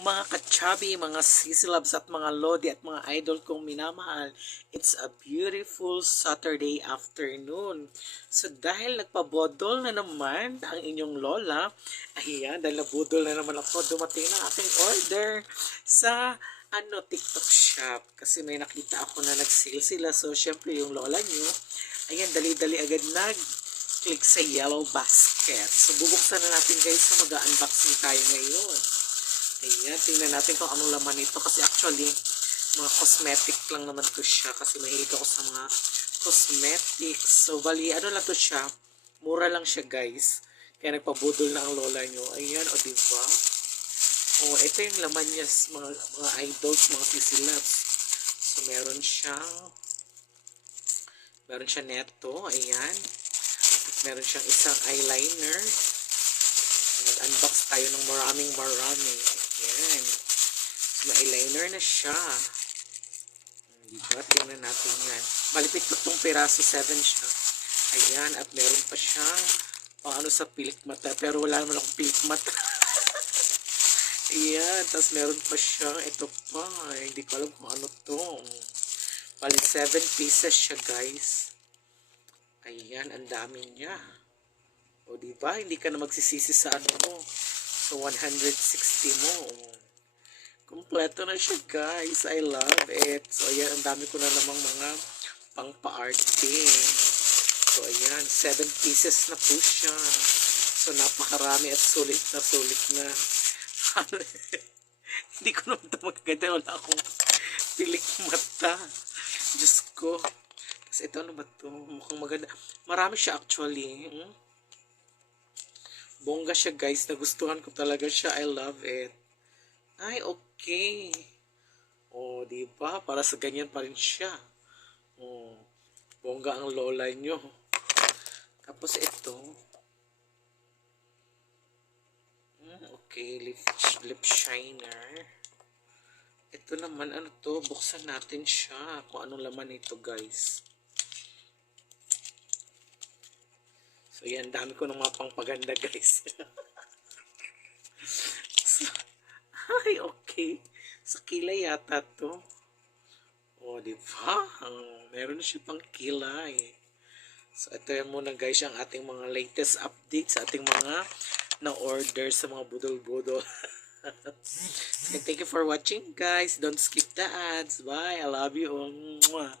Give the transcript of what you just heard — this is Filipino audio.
mga kachabi, mga sisilabs at mga lodi at mga idol kong minamahal. It's a beautiful Saturday afternoon. So dahil nagpabodol na naman ang inyong lola, ayan, dahil nabudol na naman ako, dumating na aking order sa TikTok shop. Kasi may nakita ako na nag-sale sila. So syempre yung lola nyo, ayan, dali-dali agad click sa yellow basket. So, bubuksan na natin guys. So, mag-unboxing tayo ngayon. Ayan, tingnan natin kung anong laman nito. Kasi actually, mga cosmetic lang naman to siya. Kasi mahilig ako sa mga cosmetics. So, bali, ano lang to siya? Mura lang siya guys. Kaya nagpabudol na ang lola nyo. Ayan, o diba? O, ito yung laman niya. Mga idols, mga sisilabs. So, meron siyang neto. Ayan. Meron siyang isang eyeliner. Mag-unbox tayo ng maraming. Ayan. So, may eyeliner na siya. Diba? Tingnan natin yan. Malipit ko itong piraso. 7 siya. Ayan. At meron pa siyang paano sa pilik mata. Pero wala naman akong pilik mata. Ayan. Tapos meron pa siyang ito pa. Hindi ko alam kung ano to. Bali 7 pieces siya guys. Ayan, ang dami niya. O, diba? Hindi ka na magsisisi sa ano mo. So, 160 mo. Kompleto na siya, guys. I love it. So, ayan, ang dami ko na namang mga pang-pa-arte. So, ayan, 7 pieces na po siya. So, napakarami at sulit na. Hindi ko naman ito magaganda. Wala akong pilik mata. Diyos ko. Tapos ito, ano ba ito? Mukhang maganda. Marami siya actually. Bongga siya guys. Nagustuhan ko talaga siya. I love it. Ay, okay. O, diba? Para sa ganyan pa rin siya. O, bongga ang lola nyo. Tapos ito. Okay, lip shiner. Ito naman, ano to? Buksan natin siya. Kung anong laman ito guys. So, yan, dami ko ng mga pangpaganda, guys. So, ay, okay. Sa kilay yata to. O, diba? Meron na siya pang kilay. So, ito yan muna, guys, ang ating mga latest updates sa ating mga na-order sa mga budol-budol. And thank you for watching, guys. Don't skip the ads. Bye. I love you all. Mwah.